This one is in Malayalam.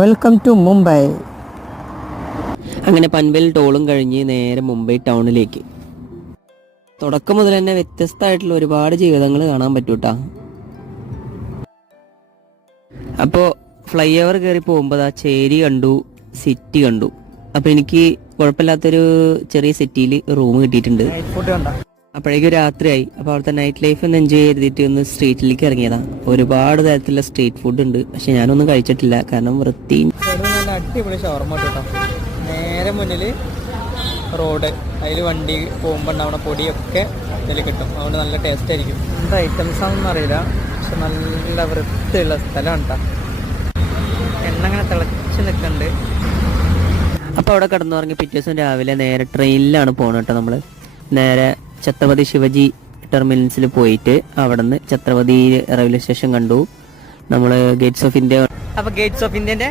Welcome to Mumbai. അങ്ങനെ പൻവേൽ ടോളും കഴിഞ്ഞ് നേരെ മുംബൈ ടൗണിലേക്ക്. തുടക്കം മുതൽ തന്നെ വ്യത്യസ്തമായിട്ടുള്ള ഒരുപാട് ജീവിതങ്ങൾ കാണാൻ പറ്റൂട്ടാ. അപ്പോൾ ഫ്ലൈ ഓവർ കയറി പോകുമ്പോൾ ആ ചേരി കണ്ടു, സിറ്റി കണ്ടു. അപ്പോൾ എനിക്ക് കുഴപ്പമില്ലാത്തൊരു ചെറിയ സിറ്റിയിൽ റൂം കിട്ടിയിട്ടുണ്ട്. അപ്പോഴേക്കും രാത്രിയായി. അപ്പോൾ അവിടുത്തെ നൈറ്റ് ലൈഫ് ഒന്ന് എൻജോയ് ചെയ്തിട്ട് ഒന്ന് സ്ട്രീറ്റിലേക്ക് ഇറങ്ങിയതാ. ഒരുപാട് തരത്തിലുള്ള സ്ട്രീറ്റ് ഫുഡ് ഉണ്ട്, പക്ഷെ ഞാനൊന്നും കഴിച്ചിട്ടില്ല, കാരണം വൃത്തി. നല്ല അടിപൊളി ഷവർമ കേട്ടോ. നേരെ മുന്നിൽ റോഡ്, അതിൽ വണ്ടി പോകുമ്പോൾ ഉണ്ടാവുന്ന പൊടിയൊക്കെ അതിൽ കിട്ടും. അതുകൊണ്ട് നല്ല ടേസ്റ്റ് ആയിരിക്കും. എന്താ ഐറ്റംസ് ആണെന്നൊന്നും അറിയില്ല, പക്ഷെ നല്ല വൃത്തിയുള്ള സ്ഥലമാണ് കേട്ടോ. എണ്ണ അങ്ങനെ തിളച്ച് നിൽക്കുന്നുണ്ട്. അപ്പോൾ അവിടെ കിടന്നുറങ്ങി പിറ്റേ ദിവസം രാവിലെ നേരെ ട്രെയിനിലാണ് പോകണം കേട്ടോ. നമ്മൾ നേരെ ഛത്രപതി ശിവജി ടെർമിനൽസിൽ പോയിട്ട് അവിടെ നിന്ന് ഛത്രപതി റെയിൽവേ സ്റ്റേഷൻ കണ്ടു. നമ്മൾ ഗേറ്റ്സ് ഓഫ് ഇന്ത്യ. അപ്പോൾ ഗേറ്റ്സ് ഓഫ് ഇന്ത്യൻ്റെ